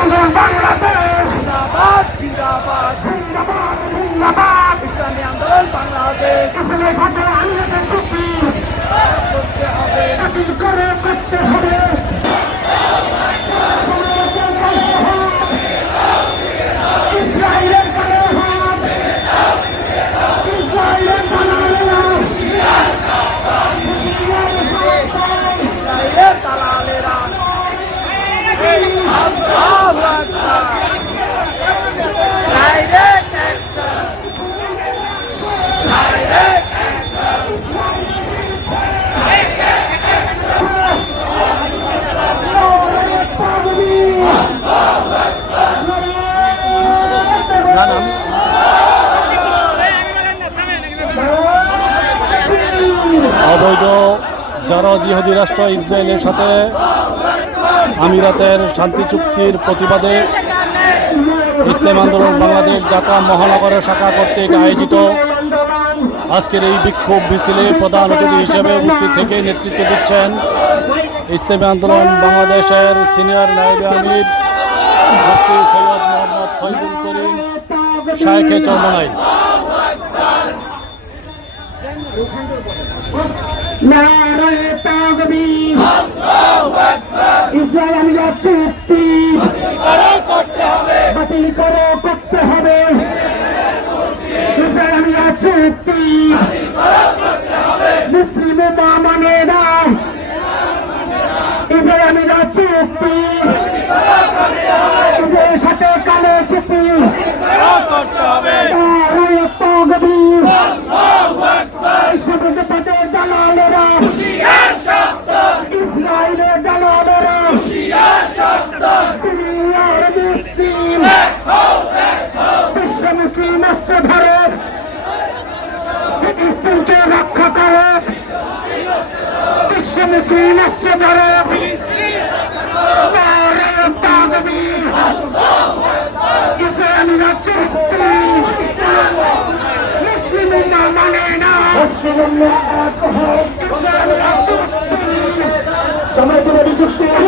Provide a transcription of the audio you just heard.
আন্দোলন বাংলাদেশ জিন্দাবাদ জিন্দাবাদ জিন্দাবাদ জিন্দাবাদ ইসলামী আন্দোলন বাংলাদেশ ইসলামী ছাত্র আন্দোলনের চুক্তি করতে হবে বাতিল করে করতে হবে ইসরায়েলের কালো হাত ইসরায়েলের দালালেরা ইসরায়েলের দালালেরা আল্লাহু আকবার ডাইরেক্ট অ্যাকশন ডাইরেক্ট অবৈধ জারজ ইহুদি রাষ্ট্র ইসরায়েলের সাথে আমিরাতের শান্তি চুক্তির প্রতিবাদে ইসলাম আন্দোলন বাংলাদেশ ঢাকা মহানগরের শাখা কর্তৃক আয়োজিত আজকের এই বিক্ষোভ মিছিলে প্রধান অতিথি হিসেবে উপস্থিত থেকে নেতৃত্ব দিচ্ছেন ইসলামী আন্দোলন বাংলাদেশের সিনিয়র নায়েবে আমির মুফতি সৈয়দ মোহাম্মদ ফয়জুল করিম, শায়েখে চরমনাই নারায়ে ইসরায়েলের চুক্তি বাতিল করো করতে হবে। ইসরায়েলের চুক্তি মুসলিম মামানেরা ইসরায়েলের চুক্তি ইসরায়েলের সাথে কালো চুক্তি। নারায়ে তাকবীর মুসলিম বিশ্ব মুসলিম অস্ত্র ধরে ইসলামকে রক্ষা করে বিশ্ব মুসলিম অস্ত্র ধরে তাকবীর ইসরায়েলের চুক্তি মানে সময় করে চুক্তি